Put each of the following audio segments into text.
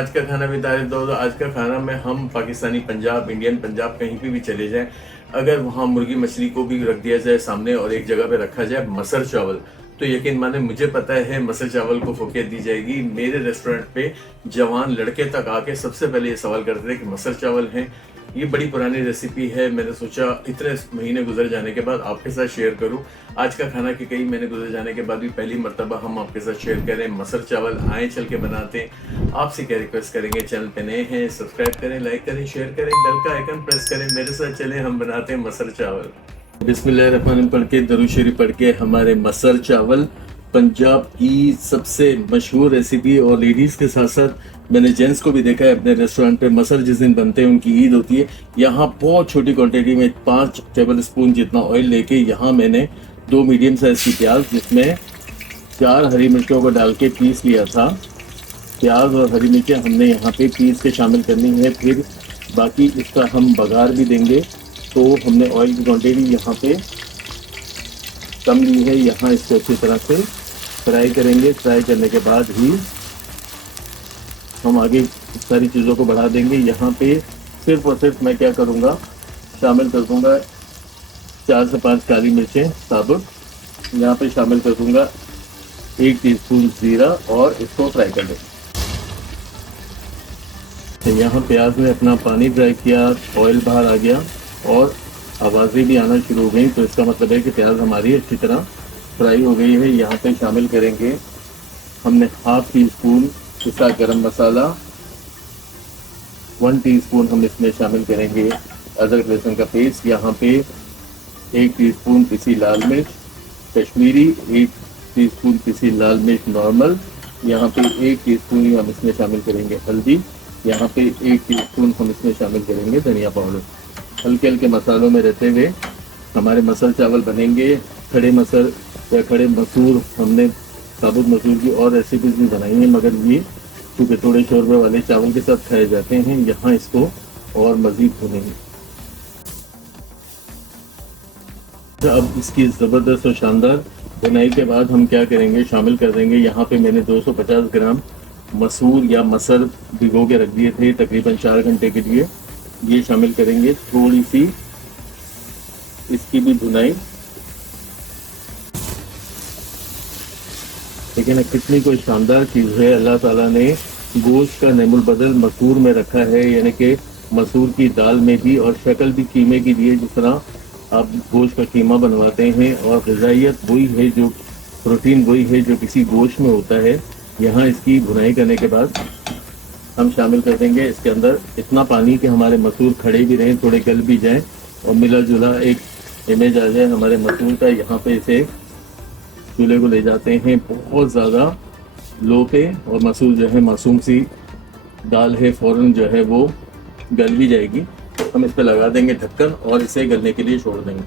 आज का खाना भी तारीफ दो। आज का खाना में हम पाकिस्तानी पंजाब, इंडियन पंजाब, कहीं पे भी चले जाएं, अगर वहाँ मुर्गी मछली को भी रख दिया जाए सामने और एक जगह पे रखा जाए मसर चावल, तो यकीन माने मुझे पता है मसर चावल को फौकियत दी जाएगी। मेरे रेस्टोरेंट पे जवान लड़के तक आके सबसे पहले ये सवाल करते थे कि मसर चावल हैं। ये बड़ी पुरानी रेसिपी है, मैंने सोचा इतने महीने गुजर जाने के बाद आपके साथ शेयर करूं। आज का खाना के कई महीने गुजर जाने के बाद भी पहली मर्तबा हम आपके साथ शेयर करें मसर चावल। आए चल के बनाते हैं। आपसे क्या रिक्वेस्ट करेंगे, चैनल पे नए हैं सब्सक्राइब करें, लाइक करें, शेयर करें, बेल का आइकन प्रेस करें। मेरे साथ चलें, हम बनाते हैं मसर चावल। बिस्मिल्लाहिर्रहमानिर्रहीम पढ़ के, दरूद शरीफ पढ़ के। हमारे मसर चावल पंजाब की सबसे मशहूर रेसिपी, और लेडीज़ के साथ साथ मैंने जेंट्स को भी देखा है अपने रेस्टोरेंट पे। मसर जिस दिन बनते हैं उनकी ईद होती है, यहाँ बहुत छोटी क्वांटिटी में 5 टेबल स्पून जितना ऑयल लेके यहाँ मैंने 2 मीडियम साइज की प्याज, जिसमें 4 हरी मिर्चों को डाल के पीस लिया था। प्याज और हरी मिर्चें हमने यहाँ पे पीस के शामिल करनी है, फिर बाकी इसका हम बघार भी देंगे। तो हमने ऑयल की क्वान्टिटी यहाँ पे कम ली है। यहाँ इसको अच्छी तरह से फ्राई करेंगे। फ्राई करने के बाद ही हम आगे सारी चीज़ों को बढ़ा देंगे। यहाँ पे सिर्फ और सिर्फ मैं क्या करूँगा, शामिल कर दूँगा 4 से 5 काली मिर्चें साबुत। यहाँ पे शामिल कर दूँगा 1 टीस्पून जीरा और इसको फ्राई कर देंगे। तो यहाँ प्याज में अपना पानी ड्राई किया, ऑयल बाहर आ गया और आवाज़ें भी आना शुरू हो गई, तो इसका मतलब है कि प्याज हमारी अच्छी तरह फ्राई हो गई है। यहाँ पे शामिल करेंगे हमने ½ टीस्पून पिसा गरम मसाला, 1 टीस्पून हम इसमें शामिल करेंगे अदरक लहसुन का पेस्ट। यहाँ पे 1 टीस्पून पिसी लाल मिर्च कश्मीरी, 1 टीस्पून पिसी लाल मिर्च नॉर्मल। यहाँ पे 1 टीस्पून ही हम इसमें शामिल करेंगे हल्दी। यहाँ पे 1 टीस्पून हम इसमें शामिल करेंगे धनिया पाउडर। हल्के हल्के मसालों में रहते हुए हमारे मसर चावल बनेंगे। खड़े मसर या खड़े मसूर, हमने साबुत मसूर की और रेसिपीज भी बनाई हैं, मगर ये क्योंकि थोड़े शोरबे वाले चावल के साथ खाए जाते हैं, यहाँ इसको और मज़ीद भूनेंगे। अब इसकी ज़बरदस्त और शानदार बुनाई के बाद हम क्या करेंगे, शामिल कर देंगे। यहाँ पे मैंने 250 ग्राम मसूर या मसर भिगो के रख दिए थे तकरीबन 4 घंटे के लिए। ये शामिल करेंगे। थोड़ी सी इसकी भी भुनाई। लेकिन कितनी कोई शानदार चीज़ है, अल्लाह ताला ने गोश्त का नेमुल बदल मसूर में रखा है, यानी कि मसूर की दाल में भी, और शक्ल भी कीमे की दी है। जिस तरह आप गोश्त का कीमा बनवाते हैं, और ग़िज़ाइयत वही है, जो प्रोटीन वही है जो किसी गोश्त में होता है। यहाँ इसकी भुनाई करने के बाद हम शामिल कर देंगे इसके अंदर इतना पानी कि हमारे मसूर खड़े भी रहें, थोड़े गल भी जाएं और मिला जुला एक इमेज आ जाए हमारे मसूर का। यहाँ पे इसे चूल्हे को ले जाते हैं बहुत ज़्यादा लो पे, और मसूर जो है मासूम सी दाल है, फ़ौरन जो है वो गल भी जाएगी। हम इस पर लगा देंगे ढक्कन और इसे गलने के लिए छोड़ देंगे।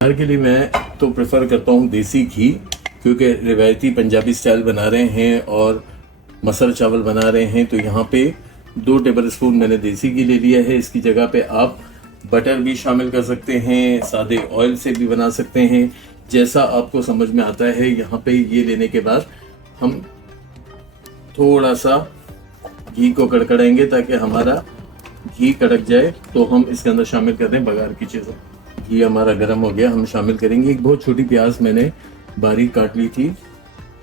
दाल के लिए मैं तो प्रेफर करता हूँ देसी घी, क्योंकि रिवायती पंजाबी स्टाइल बना रहे हैं और मसर चावल बना रहे हैं। तो यहाँ पे 2 टेबल स्पून मैंने देसी घी ले लिया है। इसकी जगह पे आप बटर भी शामिल कर सकते हैं, सादे ऑयल से भी बना सकते हैं, जैसा आपको समझ में आता है। यहाँ पे ये लेने के बाद हम थोड़ा सा घी को कड़कड़ाएंगे ताकि हमारा घी कड़क जाए। तो हम इसके अंदर शामिल कर दें बघार की चीज़ें। घी हमारा गर्म हो गया, हम शामिल करेंगे एक बहुत छोटी प्याज मैंने बारीक काट ली थी।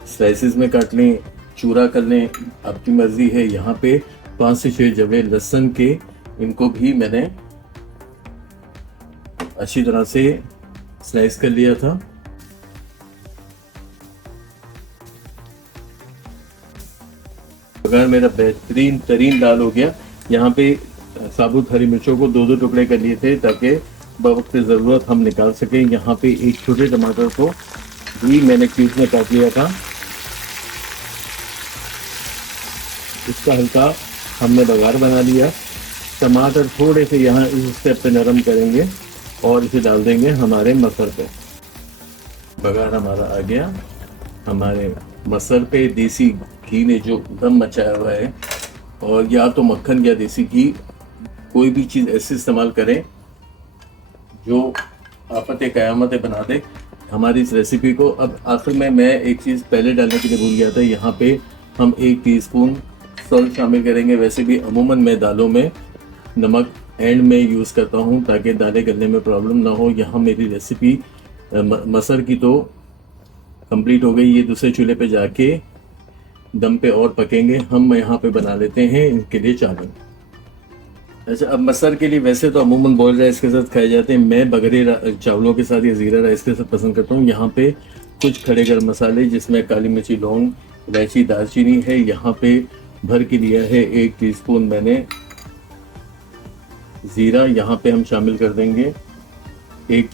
स्लाइसिस में काट लें, चूरा कर लें, आपकी मर्जी है। यहाँ पे 5 से 6 जवे लहसुन के, इनको भी मैंने अच्छी तरह से स्लाइस कर लिया था। अगर मेरा बेहतरीन तरीन दाल हो गया। यहाँ पे साबुत हरी मिर्चों को 2-2 टुकड़े कर लिए थे ताकि बवक्त ज़रूरत हम निकाल सकें। यहाँ पे एक छोटे टमाटर को भी मैंने क्यूब में काट लिया था। इसका हल्का हमने बघार बना लिया। टमाटर थोड़े से यहाँ इस स्टेप पे नरम करेंगे और इसे डाल देंगे हमारे मसर पे। बघार हमारा आ गया। हमारे मसर पे देसी घी ने जो दम मचाया हुआ है, और या तो मक्खन या देसी घी, कोई भी चीज़ ऐसे इस्तेमाल करें जो आफत क़यामत बना दे। हमारी इस रेसिपी को। अब आखिर में मैं एक चीज़ पहले डालने के लिए भूल गया था, यहाँ पे हम 1 टीस्पून सॉल्ट शामिल करेंगे। वैसे भी अमूमन मैं दालों में नमक एंड में यूज़ करता हूँ ताकि दालें गलने में प्रॉब्लम ना हो। यहाँ मेरी रेसिपी मसर की तो कंप्लीट हो गई। ये दूसरे चूल्हे पे जाके दम पे और पकेंगे। हम यहाँ पे बना लेते हैं इनके लिए चावल। अच्छा, अब मसर के लिए वैसे तो अमूमन बॉयल राइस के साथ खाए जाते हैं, मैं बगरे चावलों के साथ या ज़ीरा राइस के साथ पसंद करता हूँ। यहाँ पे कुछ खड़े गरम मसाले जिसमें काली मिर्ची, लौंग, इलायची, दालचीनी है। यहाँ पे भर के लिया है 1 टीस्पून मैंने ज़ीरा। यहाँ पे हम शामिल कर देंगे 1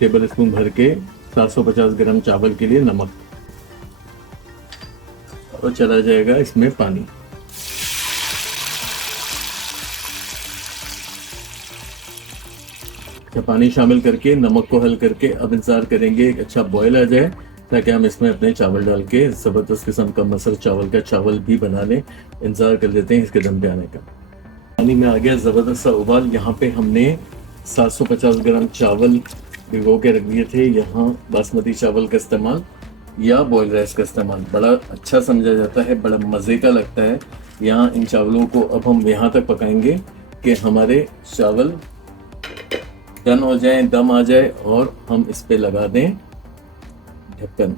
टेबल स्पून भर के 750 ग्राम चावल के लिए नमक, और चला जाएगा इसमें पानी। पानी शामिल करके नमक को हल करके अब इंतजार करेंगे एक अच्छा बॉयल आ जाए ताकि हम इसमें अपने चावल डाल के ज़बरदस्त किस्म का मसर चावल का चावल भी बना लें। इंतजार कर लेते हैं इसके दम पे आने का। पानी में आ गया ज़बरदस्त सा उबाल। यहाँ पे हमने 750 ग्राम चावल भिगो के रख दिए थे। यहाँ बासमती चावल का इस्तेमाल या बॉयल राइस का इस्तेमाल बड़ा अच्छा समझा जाता है, बड़ा मज़े का लगता है। यहाँ इन चावलों को अब हम यहाँ तक पकाएंगे कि हमारे चावल डन हो जाए, दम आ जाए, और हम इस पे लगा दें ढक्कन।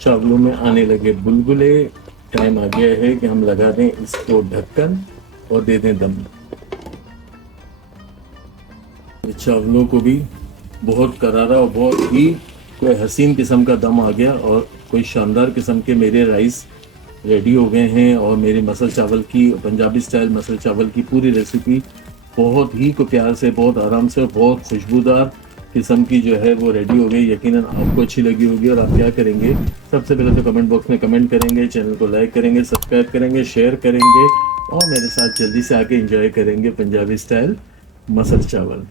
चावलों में आने लगे बुलबुले, टाइम आ गया है कि हम लगा दें इसको ढक्कन और दे दें दम। चावलों को भी बहुत करारा और बहुत ही कोई हसीन किस्म का दम आ गया और कोई शानदार किस्म के मेरे राइस रेडी हो गए हैं। और मेरे मसल चावल की, पंजाबी स्टाइल मसल चावल की पूरी रेसिपी बहुत ही को प्यार से, बहुत आराम से और बहुत खुशबूदार किस्म की जो है वो रेडी हो गई। यकीनन आपको अच्छी लगी होगी। और आप क्या करेंगे, सबसे पहले तो कमेंट बॉक्स में कमेंट करेंगे, चैनल को लाइक करेंगे, सब्सक्राइब करेंगे, शेयर करेंगे और मेरे साथ जल्दी से आके एंजॉय करेंगे पंजाबी स्टाइल मसल चावल।